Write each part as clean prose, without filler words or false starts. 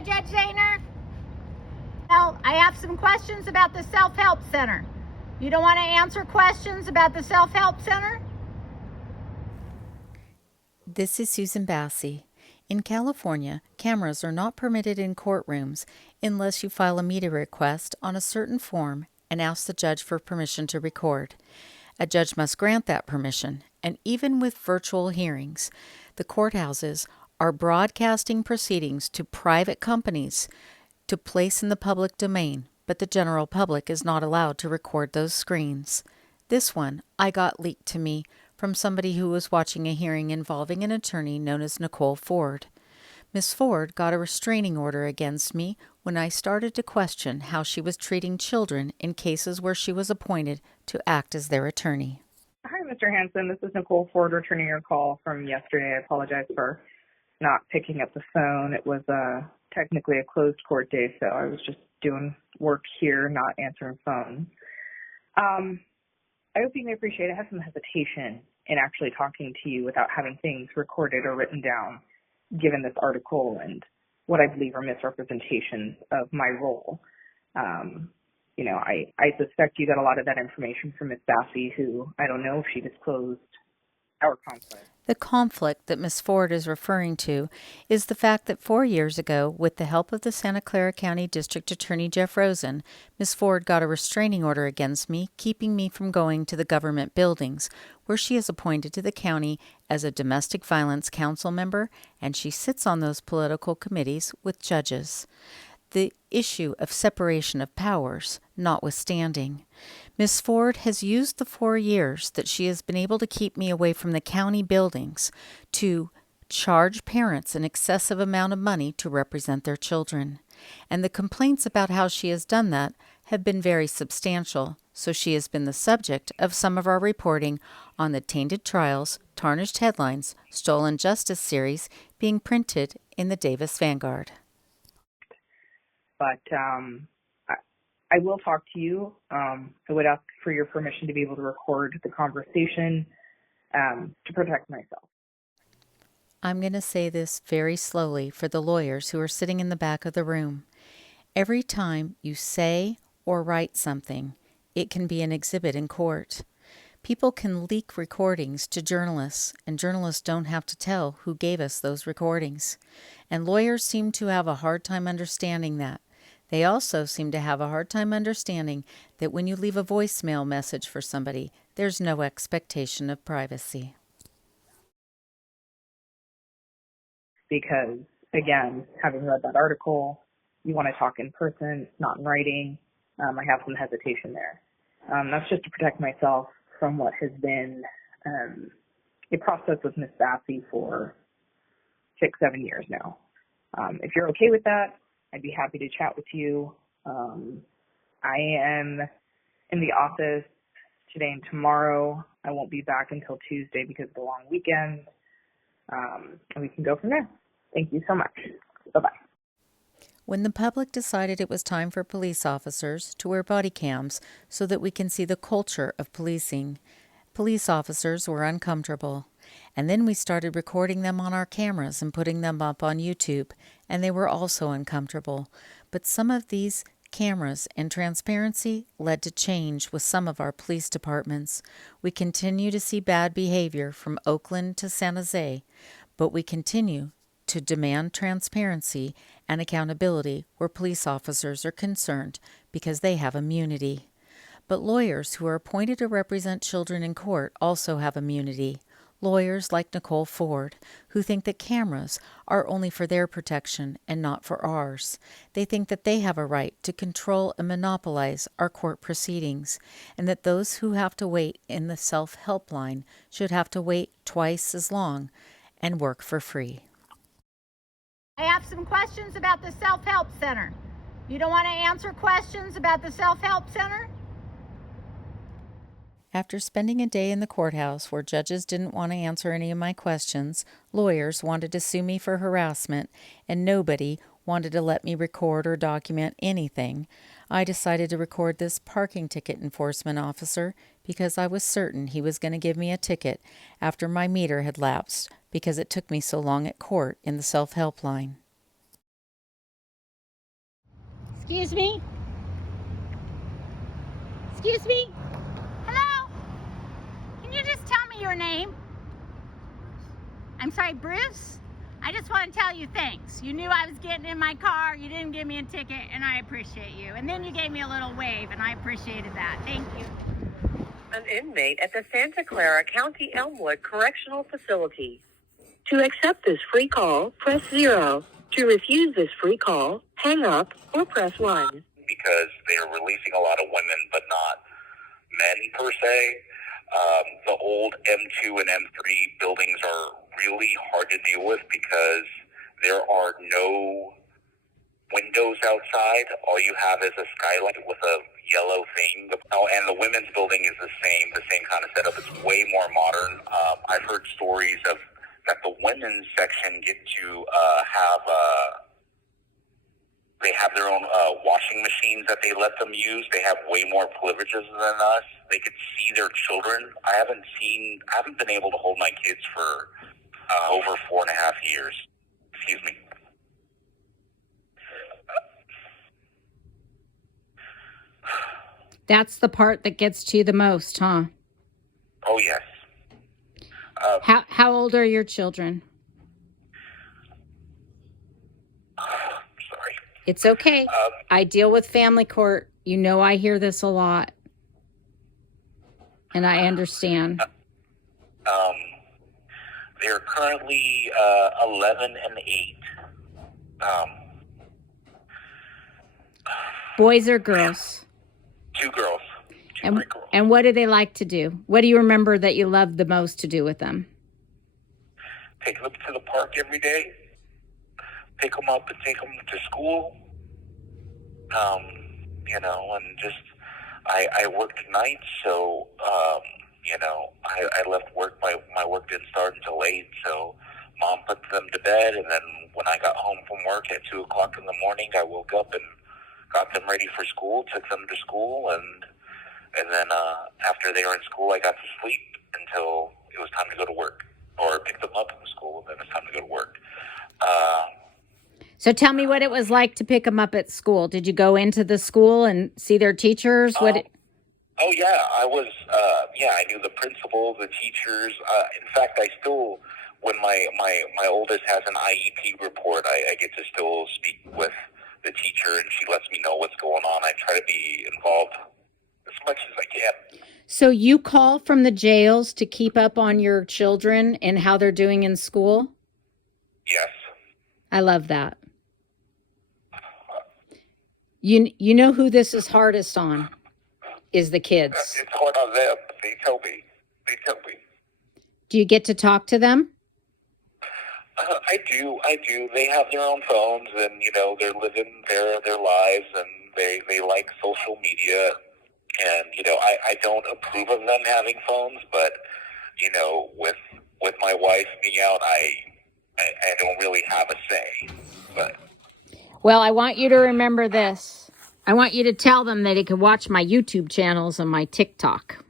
Hi, Judge Zahner. Well, I have some questions about the Self-Help Center. You don't want to answer questions about the Self-Help Center? This is Susan Bassi. In California, cameras are not permitted in courtrooms unless you file a media request on a certain form and ask the judge for permission to record. A judge must grant that permission, and even with virtual hearings, the courthouses are broadcasting proceedings to private companies to place in the public domain, but the general public is not allowed to record those screens. This one I got leaked to me from somebody who was watching a hearing involving an attorney known as Nicole Ford. Miss Ford got a restraining order against me when I started to question how she was treating children in cases where she was appointed to act as their attorney. Hi, Mr. Hanson. This is Nicole Ford returning your call from yesterday. I apologize for not picking up the phone. It was technically a closed court day, so I was just doing work here, not answering phones. I hope you can appreciate I have some hesitation in actually talking to you without having things recorded or written down, given this article and what I believe are misrepresentations of my role. I suspect you got a lot of that information from Ms. Bassi, who I don't know if she disclosed our conflict. The conflict that Ms. Ford is referring to is the fact that 4 years ago, with the help of the Santa Clara County District Attorney Jeff Rosen, Ms. Ford got a restraining order against me, keeping me from going to the government buildings, where she is appointed to the county as a domestic violence council member, and she sits on those political committees with judges. The issue of separation of powers notwithstanding, Ms. Ford has used the 4 years that she has been able to keep me away from the county buildings to charge parents an excessive amount of money to represent their children. And the complaints about how she has done that have been very substantial, so she has been the subject of some of our reporting on the Tainted Trials, Tarnished Headlines, Stolen Justice series being printed in the Davis Vanguard. But I will talk to you. I would ask for your permission to be able to record the conversation to protect myself. I'm going to say this very slowly for the lawyers who are sitting in the back of the room. Every time you say or write something, it can be an exhibit in court. People can leak recordings to journalists, and journalists don't have to tell who gave us those recordings. And lawyers seem to have a hard time understanding that. They also seem to have a hard time understanding that when you leave a voicemail message for somebody, there's no expectation of privacy. Because, again, having read that article, you want to talk in person, not in writing. I have some hesitation there. That's just to protect myself from what has been a process with Ms. Bassi for 6-7 years now. If you're okay with that, I'd be happy to chat with you. I am in the office today and tomorrow. I won't be back until Tuesday because of the long weekend. And we can go from there. Thank you so much. Bye-bye. When the public decided it was time for police officers to wear body cams so that we can see the culture of policing, police officers were uncomfortable. And then we started recording them on our cameras and putting them up on YouTube, and they were also uncomfortable. But some of these cameras and transparency led to change with some of our police departments. We continue to see bad behavior from Oakland to San Jose, but we continue to demand transparency and accountability where police officers are concerned because they have immunity. But lawyers who are appointed to represent children in court also have immunity. Lawyers like Nicole Ford, who think that cameras are only for their protection and not for ours. They think that they have a right to control and monopolize our court proceedings, and that those who have to wait in the self-help line should have to wait twice as long and work for free. I have some questions about the Self-Help Center. You don't want to answer questions about the Self-Help Center? After spending a day in the courthouse where judges didn't want to answer any of my questions, lawyers wanted to sue me for harassment, and nobody wanted to let me record or document anything, I decided to record this parking ticket enforcement officer because I was certain he was going to give me a ticket after my meter had lapsed because it took me so long at court in the self-help line. Excuse me? Excuse me? Hello? Can you just tell me your name? I'm sorry, Bruce? I just want to tell you thanks. You knew I was getting in my car, you didn't give me a ticket, and I appreciate you. And then you gave me a little wave, and I appreciated that. Thank you. An inmate at the Santa Clara County Elmwood Correctional Facility. To accept this free call, press 0. To refuse this free call, hang up or press 1. Because they are releasing a lot of women, but not men per se. The old M2 and M3 buildings are really hard to deal with because there are no windows outside. All you have is a skylight with a yellow thing. Oh, and the women's building is the same kind of setup. It's way more modern. I've heard stories of that the women's section get to they have their own washing machines that they let them use. They have way more privileges than us. They could see their children. I haven't been able to hold my kids for over 4.5 years. Excuse me. That's the part that gets to you the most, huh? Oh, yes. How old are your children? Sorry. It's okay. I deal with family court. You know I hear this a lot. And I understand. They're currently 11 and 8. Boys or girls? 2 girls. Two great girls. And what do they like to do? What do you remember that you loved the most to do with them? Take them to the park every day. Pick them up and take them to school. And just, I worked nights, so, I left work, my work didn't start until 8, so Mom put them to bed, and then when I got home from work at 2 o'clock in the morning, I woke up and got them ready for school, took them to school, and then after they were in school, I got to sleep until it was time to go to work, or pick them up from school, and then it was time to go to work. So tell me what it was like to pick them up at school. Did you go into the school and see their teachers? Oh yeah, I was. I knew the principal, the teachers. In fact, I still, when my oldest has an IEP report, I get to still speak with the teacher, and she lets me know what's going on. I try to be involved as much as I can. So you call from the jails to keep up on your children and how they're doing in school? Yes. I love that. You know who this is hardest on is the kids. It's hard on them. They tell me. Do you get to talk to them? I do. They have their own phones, and they're living their lives, and they like social media, and I don't approve of them having phones, but with my wife being out, I don't really have a say. But well, I want you to remember this. I want you to tell them that they can watch my YouTube channels and my TikTok.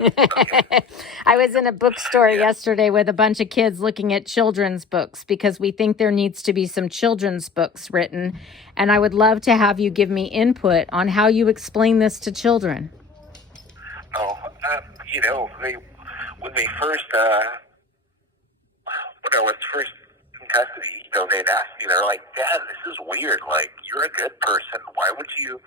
Okay. I was in a bookstore yesterday with a bunch of kids looking at children's books because we think there needs to be some children's books written. And I would love to have you give me input on how you explain this to children. When they first, when I was first in custody, they'd ask me, they're like, Dad, this is weird. Like, you're a good person. Why would you?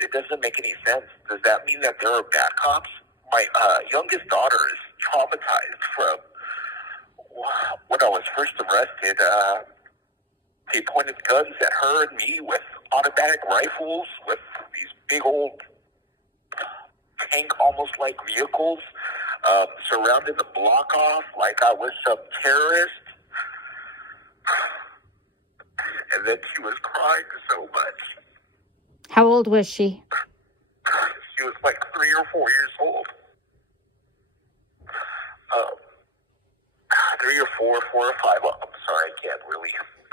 It doesn't make any sense. Does that mean that there are bad cops? My youngest daughter is traumatized from when I was first arrested. They pointed guns at her and me with automatic rifles, with these big old tank, almost like vehicles, surrounded the block off like I was some terrorist. And then she was crying so much. How old was she? She was like 3 or 4 years old. 3 or 4 or 5. I'm sorry, I can't really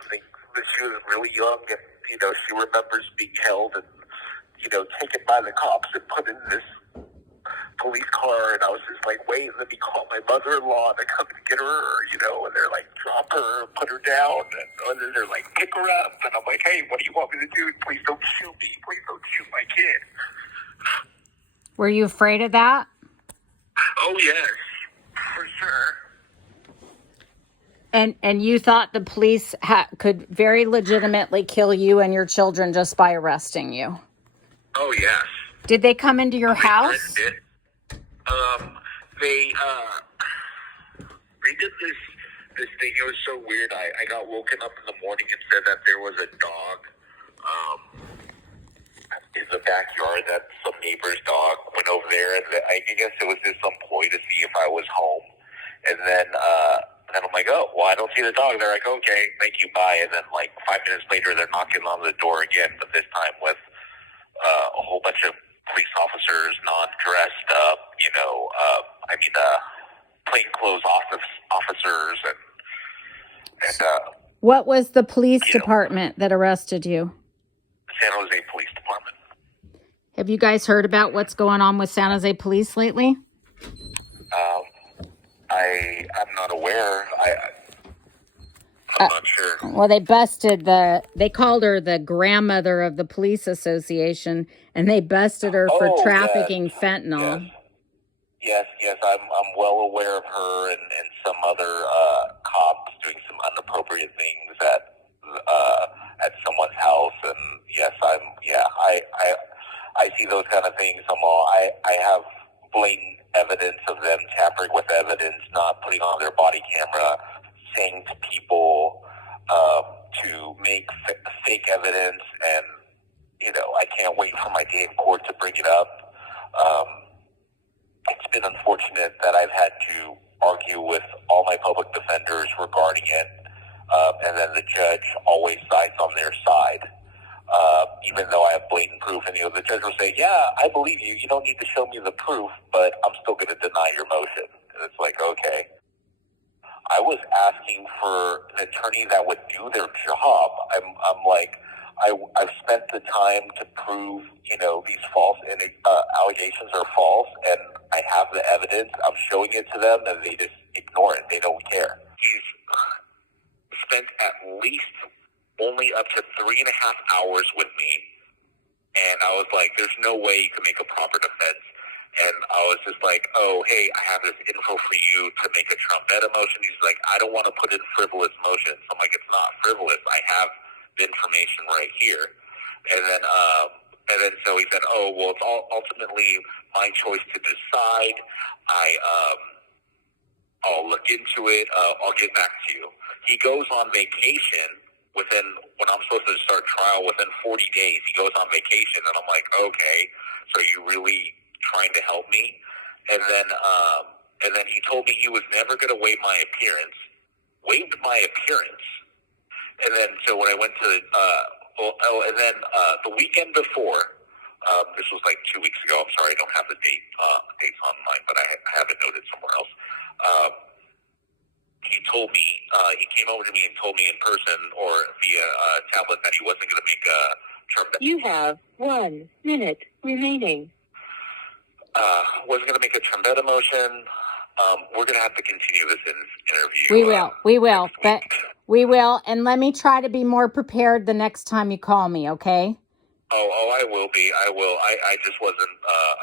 think. But she was really young, and she remembers being held and taken by the cops and put in this police car, and I was just like, wait, let me call my mother-in-law to come and get her, and they're like, drop her, put her down, and then they're like, pick her up, and I'm like, hey, what do you want me to do? Please don't shoot me. Please don't shoot my kid. Were you afraid of that? Oh, yes, for sure. And you thought the police could very legitimately kill you and your children just by arresting you? Oh, yes. Did they come into your house? They did this thing. It was so weird. I got woken up in the morning and said that there was a dog in the backyard, that some neighbor's dog went over there, and I guess it was just some ploy to see if I was home. And then I'm like, oh, well, I don't see the dog. They're like, okay, thank you, bye. And then like 5 minutes later, they're knocking on the door again, but this time with a whole bunch of police officers, non-dressed up, plainclothes officers, and What was the police department that arrested you? San Jose Police Department. Have you guys heard about what's going on with San Jose Police lately? I'm not aware. I'm not sure. Well, they called her the grandmother of the police association, and they busted her for trafficking fentanyl. Yes, I'm well aware of her and some other cops doing some inappropriate things at someone's house, and yes, I see those kind of things. I have blatant evidence of them tampering with evidence, not putting on their body camera, saying to people to make fake evidence, and I can't wait for my day in court to bring it up. It's been unfortunate that I've had to argue with all my public defenders regarding it, and then the judge always sides on their side, even though I have blatant proof. And the judge will say, yeah, I believe you. You don't need to show me the proof, but I'm still going to deny your motion. And it's like, okay. I was asking for an attorney that would do their job. I'm like, I've spent the time to prove, these false allegations are false, and I have the evidence. I'm showing it to them, and they just ignore it. They don't care. He's spent at least only up to 3.5 hours with me, and I was like, there's no way you can make a proper defense. And I was just like, oh, hey, I have this info for you to make a trombetta motion. He's like, I don't want to put in frivolous motions. I'm like, it's not frivolous. I have the information right here. And then so he said, oh, well, it's ultimately my choice to decide. I'll look into it. I'll get back to you. He goes on vacation when I'm supposed to start trial within 40 days. He goes on vacation, and I'm like, okay, so you really trying to help me? And then he told me he was never going to waive my appearance. Waived my appearance. And then so when I went to the weekend before, this was like 2 weeks ago. I'm sorry, I don't have the dates on mine, but I have it noted somewhere else. He told me, he came over to me and told me in person or via tablet that he wasn't going to make a term. You have 1 minute remaining. Wasn't going to make a trombetta motion. We're going to have to continue this interview. We will. And let me try to be more prepared the next time you call me, okay? Oh, I will be. I will. I just wasn't,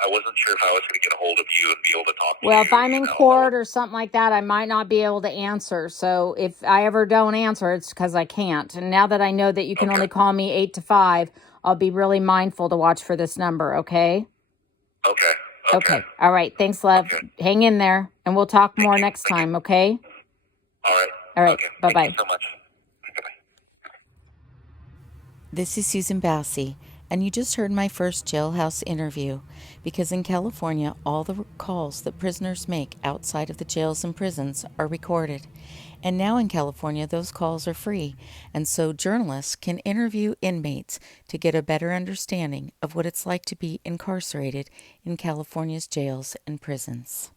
I wasn't sure if I was going to get a hold of you and be able to talk to you. Well, if I'm in court or something like that, I might not be able to answer. So if I ever don't answer, it's because I can't. And now that I know that you can only call me 8 to 5, I'll be really mindful to watch for this number, okay? Okay. All right. Thanks, love. Okay. Hang in there, and we'll talk more next time, okay? All right. Okay. Bye-bye. Thank you so much. Bye-bye. This is Susan Bassi, and you just heard my first Jailhouse interview, because in California, all the calls that prisoners make outside of the jails and prisons are recorded. And now in California, those calls are free, and so journalists can interview inmates to get a better understanding of what it's like to be incarcerated in California's jails and prisons.